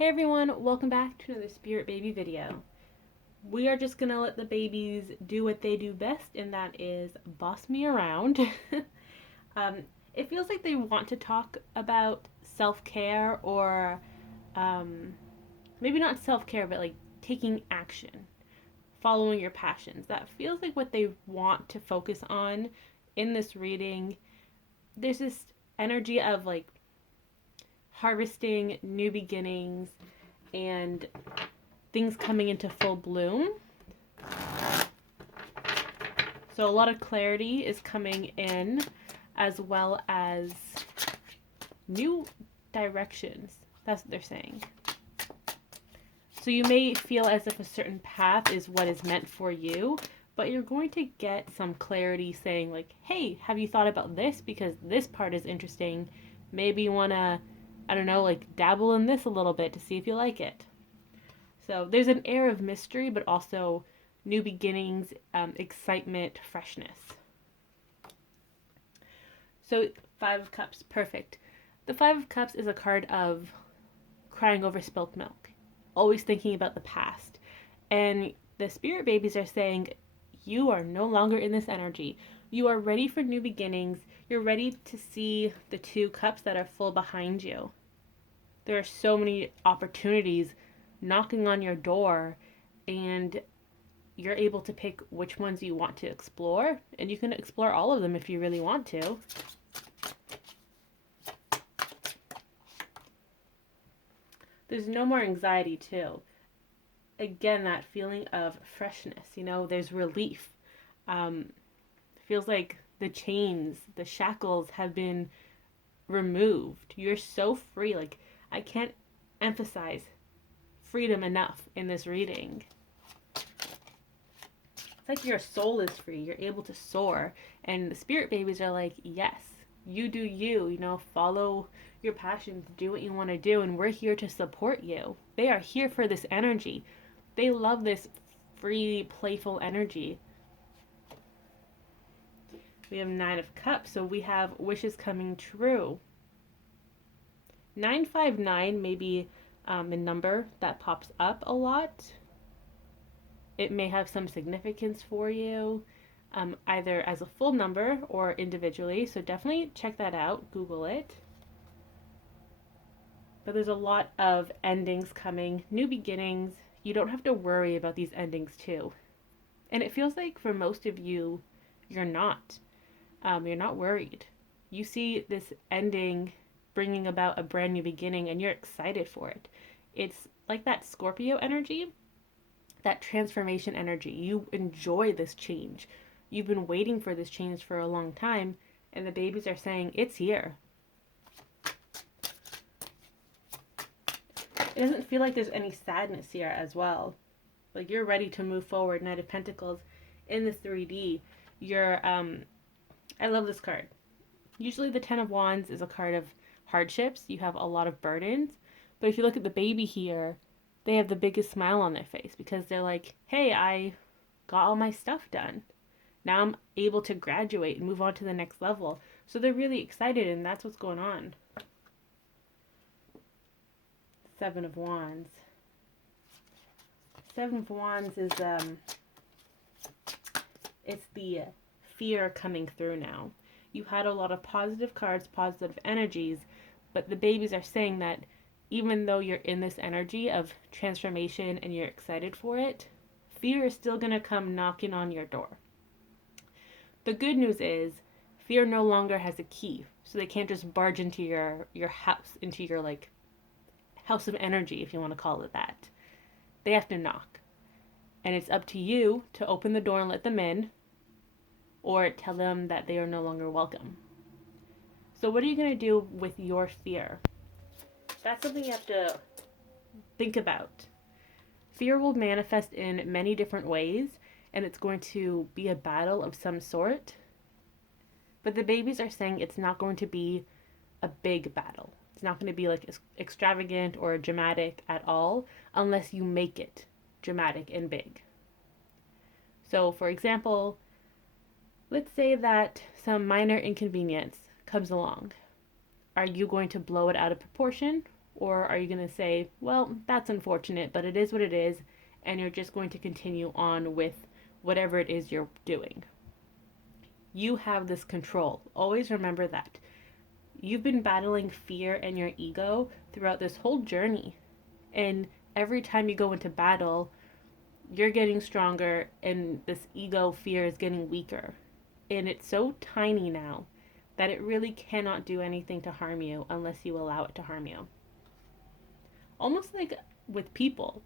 Hey everyone, welcome back to another Spirit Baby video. We are just gonna let the babies do what they do best, and that is boss me around. um, it feels like they want to talk about self-care or um, maybe not self-care, but like taking action, following your passions. That feels like what they want to focus on in this reading. There's this energy of like harvesting new beginnings and things coming into full bloom. So a lot of clarity is coming in, as well as new directions. That's what they're saying. So you may feel as if a certain path is what is meant for you, but you're going to get some clarity saying like, hey, have you thought about this? Because this part is interesting. Maybe you want to, I don't know, like dabble in this a little bit to see if you like it. So there's an air of mystery, but also new beginnings, excitement, freshness. So Five of Cups, perfect. The Five of Cups is a card of crying over spilt milk, always thinking about the past. And the spirit babies are saying, you are no longer in this energy. You are ready for new beginnings. You're ready to see the two cups that are full behind you. There are so many opportunities knocking on your door, and you're able to pick which ones you want to explore, and you can explore all of them if you really want to. There's no more anxiety too. Again, that feeling of freshness, there's relief. Feels like the chains, the shackles have been removed. You're so free. Like, I can't emphasize freedom enough in this reading. It's like your soul is free. You're able to soar. And the spirit babies are like, yes, you do you, follow your passions, do what you want to do, and we're here to support you. They are here for this energy. They love this free, playful energy. We have Nine of Cups, so we have wishes coming true. 959 may be a number that pops up a lot. It may have some significance for you, either as a full number or individually. So definitely check that out. Google it. But there's a lot of endings coming, new beginnings. You don't have to worry about these endings too. And it feels like for most of you, you're not. You're not worried. You see this ending bringing about a brand new beginning, and you're excited for it. It's like that Scorpio energy, that transformation energy. You enjoy this change. You've been waiting for this change for a long time, and the babies are saying, it's here. It doesn't feel like there's any sadness here as well. Like, you're ready to move forward. Knight of Pentacles in the 3D. I love this card. Usually the Ten of Wands is a card of hardships. You have a lot of burdens. But if you look at the baby here, they have the biggest smile on their face because they're like, hey, I got all my stuff done. Now I'm able to graduate and move on to the next level. So they're really excited, and that's what's going on. Seven of Wands. Seven of Wands is, it's the fear coming through now. You had a lot of positive cards, positive energies, but the babies are saying that even though you're in this energy of transformation and you're excited for it, fear is still going to come knocking on your door. The good news is fear no longer has a key, so they can't just barge into your house, into your like house of energy, if you want to call it that. They have to knock. And it's up to you to open the door and let them in, or tell them that they are no longer welcome. So what are you going to do with your fear? That's something you have to think about. Fear will manifest in many different ways, and it's going to be a battle of some sort. But the babies are saying it's not going to be a big battle. It's not going to be like extravagant or dramatic at all unless you make it dramatic and big. So, for example, let's say that some minor inconvenience comes along. Are you going to blow it out of proportion, Or are you going to say, well, that's unfortunate, but it is what it is, and you're just going to continue on with whatever it is you're doing? You have this control. Always remember that. You've been battling fear and your ego throughout this whole journey. And every time you go into battle, you're getting stronger and this ego fear is getting weaker. And it's so tiny now that it really cannot do anything to harm you unless you allow it to harm you. Almost like with people.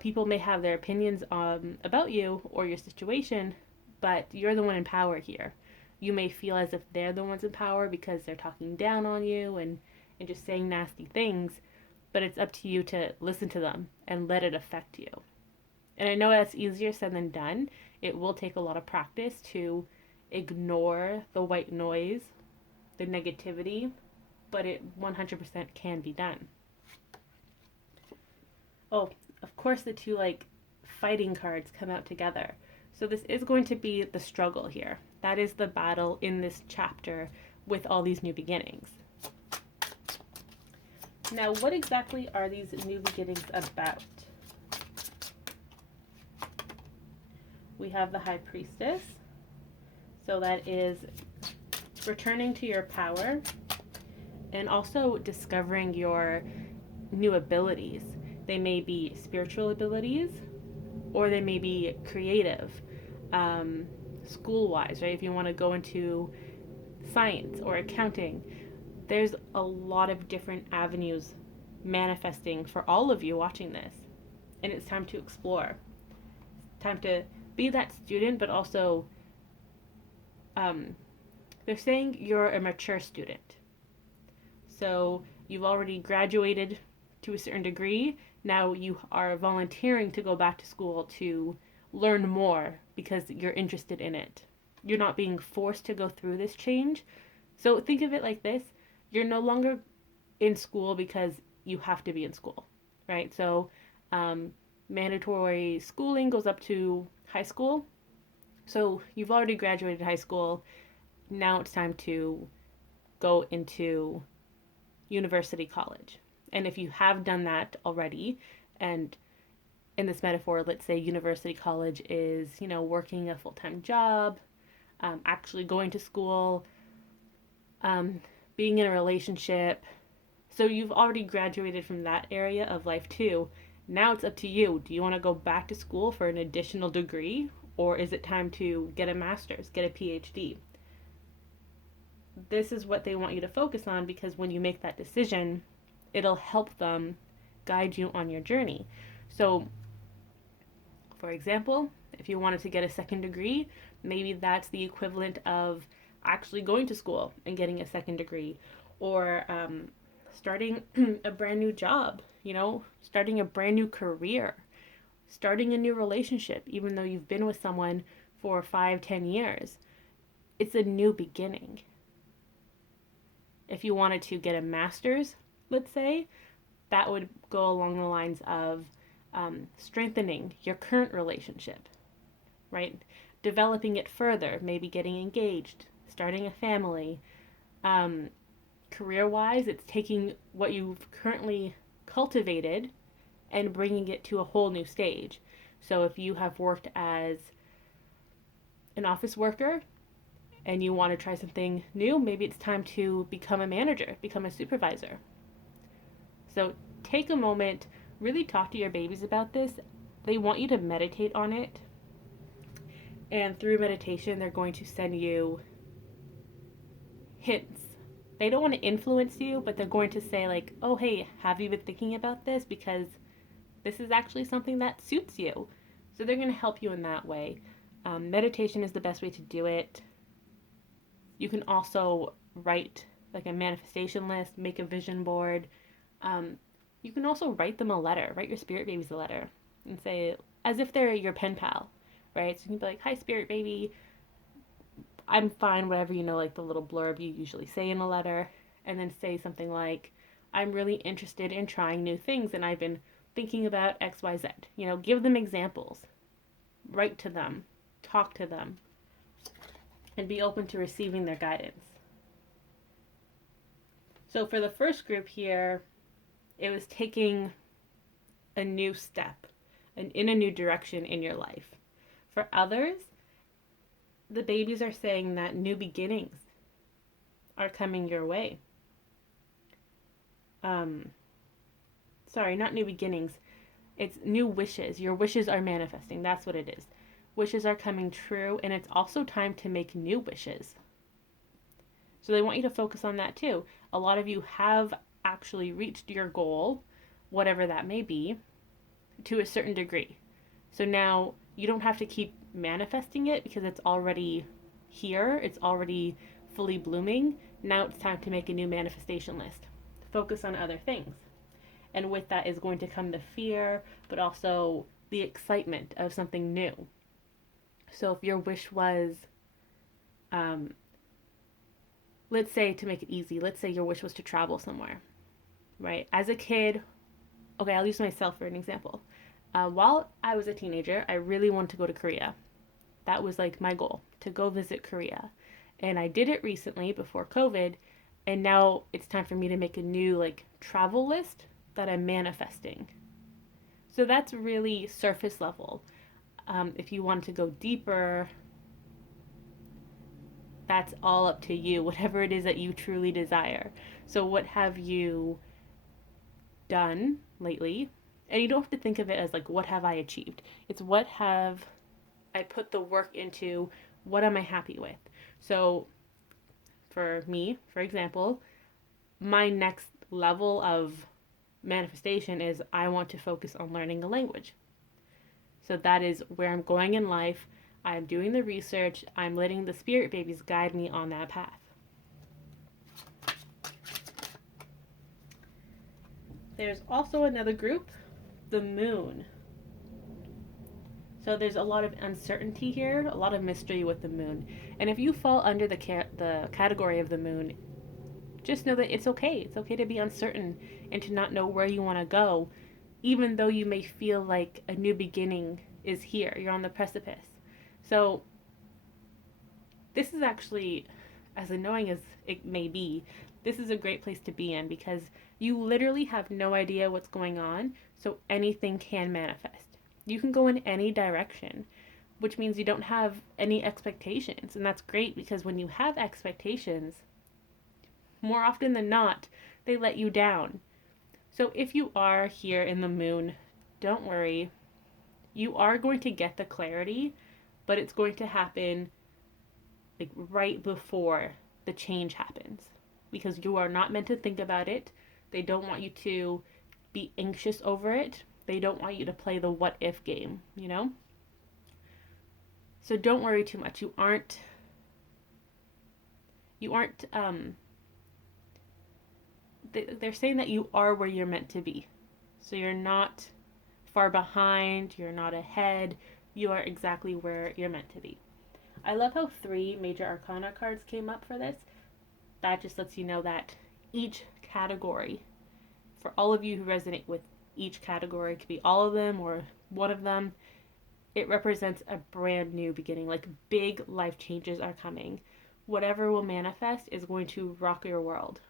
People may have their opinions about you or your situation, but you're the one in power here. You may feel as if they're the ones in power because they're talking down on you and just saying nasty things, but it's up to you to listen to them and let it affect you. And I know that's easier said than done. It will take a lot of practice to ignore the white noise, the negativity, but it 100% can be done. Oh, of course, the two fighting cards come out together. So this is going to be the struggle here. That is the battle in this chapter with all these new beginnings. Now, what exactly are these new beginnings about? We have the High Priestess. So that is returning to your power and also discovering your new abilities. They may be spiritual abilities or they may be creative, school-wise, right? If you want to go into science or accounting, there's a lot of different avenues manifesting for all of you watching this. And it's time to explore. It's time to be that student, but also they're saying you're a mature student. So you've already graduated to a certain degree. Now you are volunteering to go back to school to learn more because you're interested in it. You're not being forced to go through this change. So think of it like this. You're no longer in school because you have to be in school, right? So mandatory schooling goes up to high school. So you've already graduated high school. Now it's time to go into university, college. And if you have done that already, and in this metaphor, let's say university college is, working a full-time job, actually going to school, being in a relationship. So you've already graduated from that area of life too. Now it's up to you. Do you want to go back to school for an additional degree, or is it time to get a master's, get a PhD? This is what they want you to focus on, because when you make that decision, it'll help them guide you on your journey. So, for example, if you wanted to get a second degree, maybe that's the equivalent of actually going to school and getting a second degree, or starting a brand new job, starting a brand new career, starting a new relationship, even though you've been with someone for 5-10 years. It's a new beginning. If you wanted to get a master's, let's say, that would go along the lines of strengthening your current relationship, right? Developing it further, maybe getting engaged, starting a family. Career-wise, it's taking what you've currently cultivated and bringing it to a whole new stage. So if you have worked as an office worker and you want to try something new, maybe it's time to become a manager, become a supervisor. So take a moment, really talk to your babies about this. They want you to meditate on it. And through meditation, they're going to send you hints. They don't want to influence you, but they're going to say oh, hey, have you been thinking about this? Because this is actually something that suits you. So they're going to help you in that way. Meditation is the best way to do it. You can also write a manifestation list, make a vision board. You can also write them a letter, write your spirit babies a letter and say, as if they're your pen pal, right? So you can be like, hi, spirit baby, I'm fine, whatever, the little blurb you usually say in a letter, and then say something like, I'm really interested in trying new things and I've been thinking about XYZ. Give them examples, write to them, talk to them, and be open to receiving their guidance. So for the first group here, It was taking a new step and in a new direction in your life. For others, the babies are saying that new beginnings are coming your way. Um, Sorry, not new beginnings. It's new wishes. Your wishes are manifesting. That's what it is. Wishes are coming true, and it's also time to make new wishes. So they want you to focus on that too. A lot of you have actually reached your goal, whatever that may be, to a certain degree. So now you don't have to keep manifesting it because it's already here, it's already fully blooming. Now it's time to make a new manifestation list. Focus on other things. And with that is going to come the fear, but also the excitement of something new. So if your wish was, um, let's say to make it easy, let's say your wish was to travel somewhere, right? As a kid, okay, I'll use myself for an example. While I was a teenager, I really wanted to go to Korea. That was like my goal, to go visit Korea. And I did it recently before COVID, and now it's time for me to make a new like travel list that I'm manifesting. So that's really surface level. If you want to go deeper, that's all up to you, whatever it is that you truly desire. So, what have you done lately? And you don't have to think of it as like, what have I achieved? It's what have I put the work into? What am I happy with? So, for me, for example, my next level of manifestation is I want to focus on learning a language. So that is where I'm going in life. I'm doing the research. I'm letting the spirit babies guide me on that path. There's also another group, the moon. So there's a lot of uncertainty here, a lot of mystery with the moon. And if you fall under the category of the moon, just know that it's okay. It's okay to be uncertain and to not know where you want to go, even though you may feel like a new beginning is here. You're on the precipice. So this is actually, as annoying as it may be, this is a great place to be in because you literally have no idea what's going on, so anything can manifest. You can go in any direction, which means you don't have any expectations. And that's great because when you have expectations, more often than not, they let you down. So if you are here in the moon, don't worry. You are going to get the clarity, but it's going to happen like right before the change happens because you are not meant to think about it. They don't want you to be anxious over it. They don't want you to play the what if game, you know? So don't worry too much. You aren't they're saying that you are where you're meant to be. So you're not far behind, you're not ahead, you are exactly where you're meant to be. I love how 3 major arcana cards came up for this. That just lets you know that each category, for all of you who resonate with each category, it could be all of them or one of them, it represents a brand new beginning. Like big life changes are coming. Whatever will manifest is going to rock your world.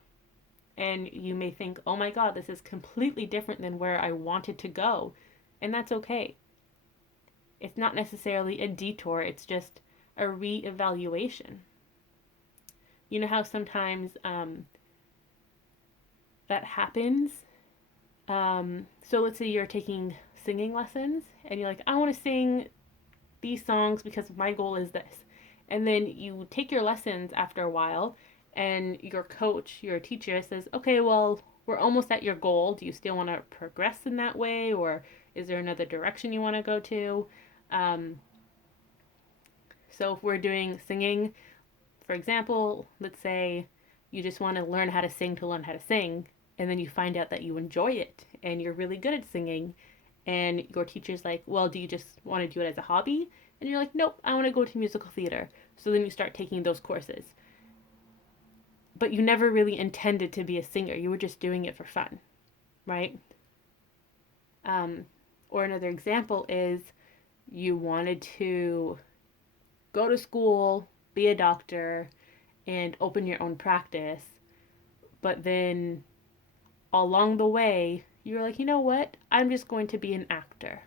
And you may think, oh my God, this is completely different than where I wanted to go. And that's okay. It's not necessarily a detour, it's just a re-evaluation. You know how sometimes that happens? So let's say you're taking singing lessons and you're like, I want to sing these songs because my goal is this. And then you take your lessons after a while and your coach, your teacher says, okay, well, we're almost at your goal. Do you still want to progress in that way? Or is there another direction you want to go to? So if we're doing singing, for example, let's say you just want to learn how to learn how to sing, and then you find out that you enjoy it and you're really good at singing, and your teacher's like, well, do you just want to do it as a hobby? And you're like, nope, I want to go to musical theater. So then you start taking those courses. But you never really intended to be a singer. You were just doing it for fun, right? Or another example is you wanted to go to school, be a doctor, and open your own practice, but then along the way, you're like, you know what? I'm just going to be an actor.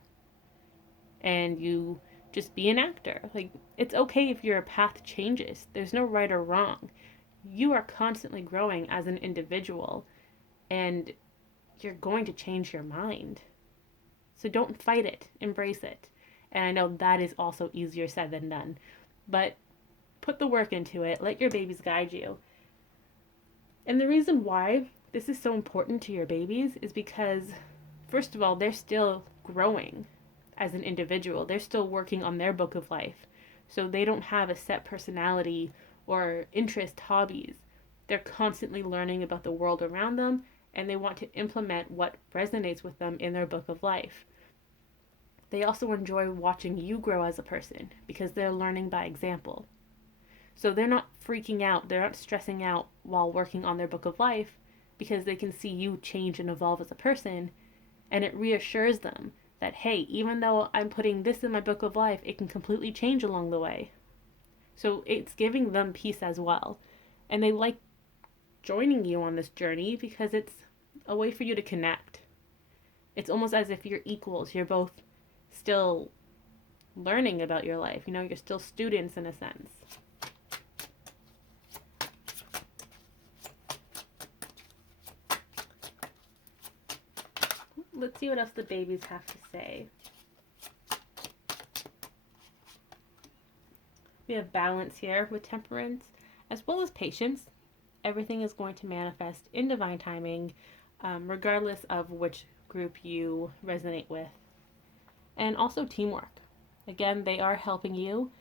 And you just be an actor. Like, it's okay if your path changes. There's no right or wrong. You are constantly growing as an individual, and you're going to change your mind. So don't fight it, embrace it. And I know that is also easier said than done, but put the work into it. Let your babies guide you. And the reason why this is so important to your babies is because, first of all, they're still growing as an individual. They're still working on their book of life. So they don't have a set personality or interest, hobbies. They're constantly learning about the world around them, and they want to implement what resonates with them in their book of life. They also enjoy watching you grow as a person because they're learning by example. So they're not freaking out, they're not stressing out while working on their book of life because they can see you change and evolve as a person, and it reassures them that, hey, even though I'm putting this in my book of life, it can completely change along the way. So it's giving them peace as well. And they like joining you on this journey because it's a way for you to connect. It's almost as if you're equals. You're both still learning about your life. You know, you're still students in a sense. Let's see what else the babies have to say. We have balance here with temperance, as well as patience. Everything is going to manifest in divine timing, regardless of which group you resonate with. And also teamwork. Again, they are helping you.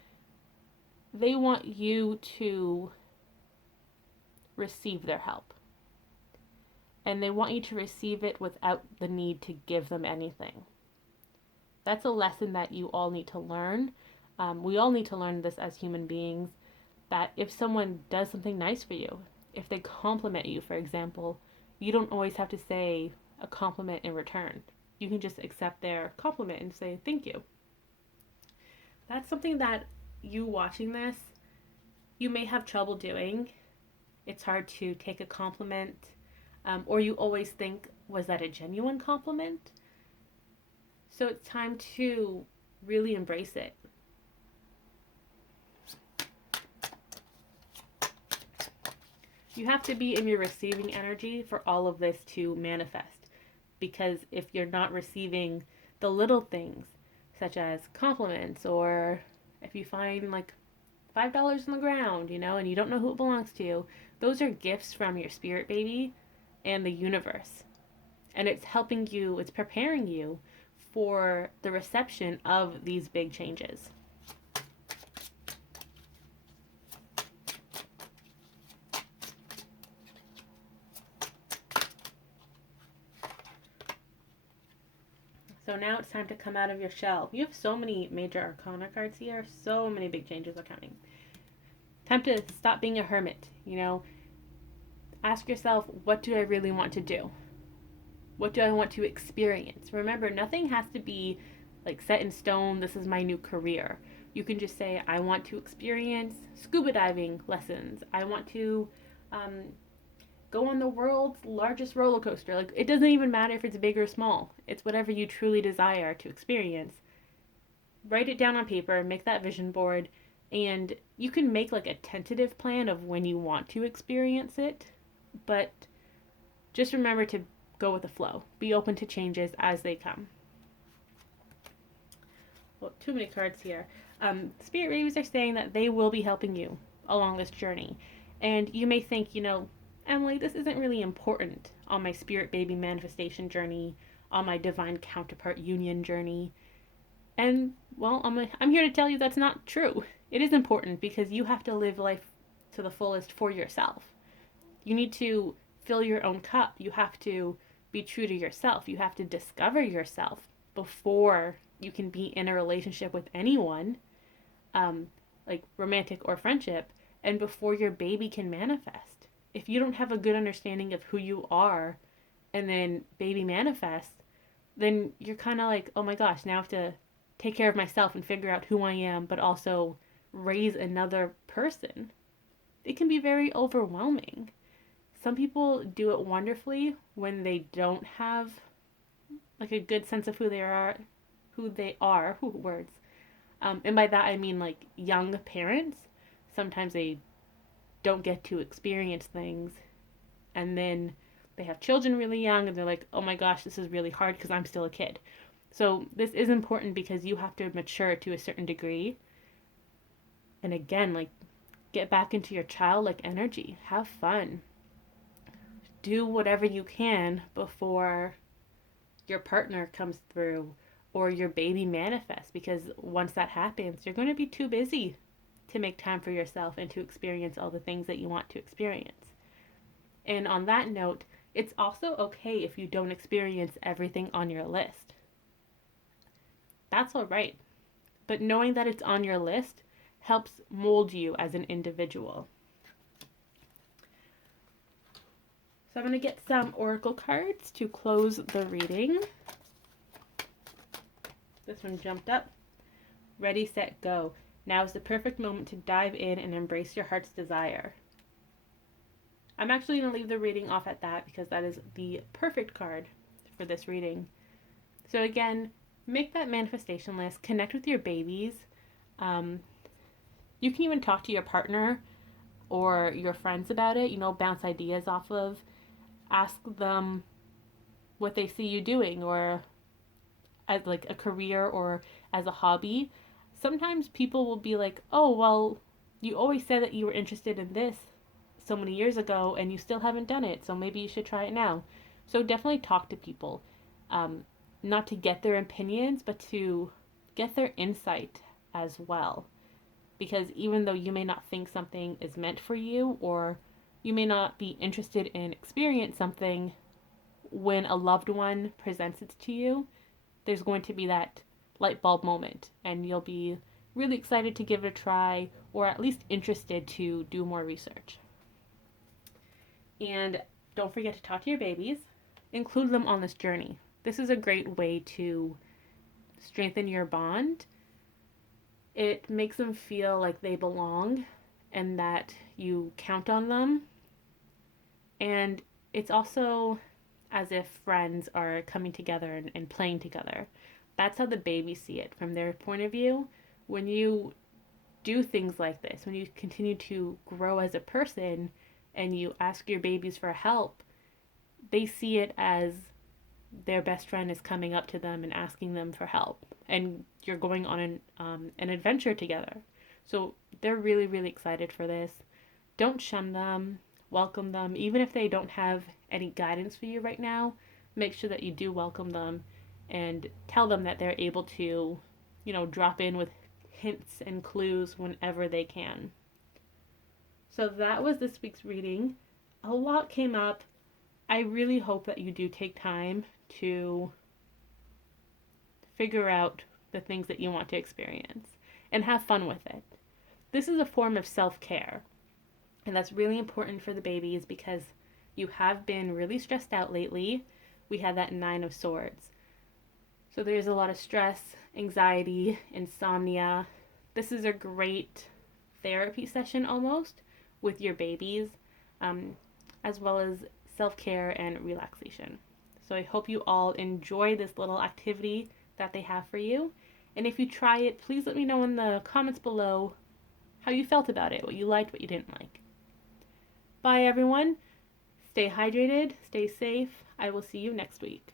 They want you to receive their help. And they want you to receive it without the need to give them anything. That's a lesson that you all need to learn. We all need to learn this as human beings, that if someone does something nice for you, if they compliment you, for example, you don't always have to say a compliment in return. You can just accept their compliment and say thank you. That's something that you watching this, you may have trouble doing. It's hard to take a compliment, or you always think, was that a genuine compliment? So it's time to really embrace it. You have to be in your receiving energy for all of this to manifest. Because if you're not receiving the little things, such as compliments, or if you find like $5 on the ground, and you don't know who it belongs to, those are gifts from your spirit baby and the universe. And it's helping you, it's preparing you for the reception of these big changes. So now it's time to come out of your shell. You have so many major arcana cards here. So many big changes are coming. Time to stop being a hermit. Ask yourself, what do I really want to do? What do I want to experience? Remember, nothing has to be like set in stone. This is my new career. You can just say, I want to experience scuba diving lessons. I want to go on the world's largest roller coaster. Like, it doesn't even matter if it's big or small. It's whatever you truly desire to experience. Write it down on paper, make that vision board, and you can make like a tentative plan of when you want to experience it, but just remember to go with the flow. Be open to changes as they come. Well, too many cards here. Spirit babies are saying that they will be helping you along this journey. And you may think, Emily, this isn't really important on my spirit baby manifestation journey, on my divine counterpart union journey. And, well, I'm here to tell you that's not true. It is important because you have to live life to the fullest for yourself. You need to fill your own cup. You have to be true to yourself. You have to discover yourself before you can be in a relationship with anyone, like romantic or friendship, and before your baby can manifest. If you don't have a good understanding of who you are and then baby manifests, then you're kind of like, oh my gosh, now I have to take care of myself and figure out who I am, but also raise another person. It can be very overwhelming. Some people do it wonderfully when they don't have like a good sense of words. And by that I mean like young parents. Sometimes they don't get to experience things, and then they have children really young and they're like, oh my gosh, this is really hard because I'm still a kid. So this is important because you have to mature to a certain degree. And again, like, get back into your childlike energy. Have fun. Do whatever you can before your partner comes through or your baby manifests, because once that happens, you're going to be too busy to make time for yourself and to experience all the things that you want to experience. And on that note, it's also okay if you don't experience everything on your list. That's all right. But knowing that it's on your list helps mold you as an individual. So I'm going to get some oracle cards to close the reading. This one jumped up. Ready, set, go. Now is the perfect moment to dive in and embrace your heart's desire. I'm actually going to leave the reading off at that because that is the perfect card for this reading. So again, make that manifestation list. Connect with your babies. You can even talk to your partner or your friends about it. Bounce ideas off of. Ask them what they see you doing, or as like a career or as a hobby. Sometimes people will be like, oh, well, you always said that you were interested in this so many years ago and you still haven't done it, so maybe you should try it now. So definitely talk to people, not to get their opinions, but to get their insight as well. Because even though you may not think something is meant for you, or you may not be interested in experience something, when a loved one presents it to you, there's going to be that light bulb moment, and you'll be really excited to give it a try, or at least interested to do more research. And don't forget to talk to your babies. Include them on this journey. This is a great way to strengthen your bond. It makes them feel like they belong and that you count on them. And it's also as if friends are coming together and playing together. That's how the babies see it from their point of view. When you do things like this, when you continue to grow as a person and you ask your babies for help, they see it as their best friend is coming up to them and asking them for help, and you're going on an adventure together. So they're really, really excited for this. Don't shun them. Welcome them. Even if they don't have any guidance for you right now, make sure that you do welcome them and tell them that they're able to, drop in with hints and clues whenever they can. So that was this week's reading. A lot came up. I really hope that you do take time to figure out the things that you want to experience and have fun with it. This is a form of self-care, and that's really important for the babies because you have been really stressed out lately. We had that 9 of Swords. So there's a lot of stress, anxiety, insomnia. This is a great therapy session almost with your babies, as well as self-care and relaxation. So I hope you all enjoy this little activity that they have for you. And if you try it, please let me know in the comments below how you felt about it, what you liked, what you didn't like. Bye everyone. Stay hydrated, stay safe. I will see you next week.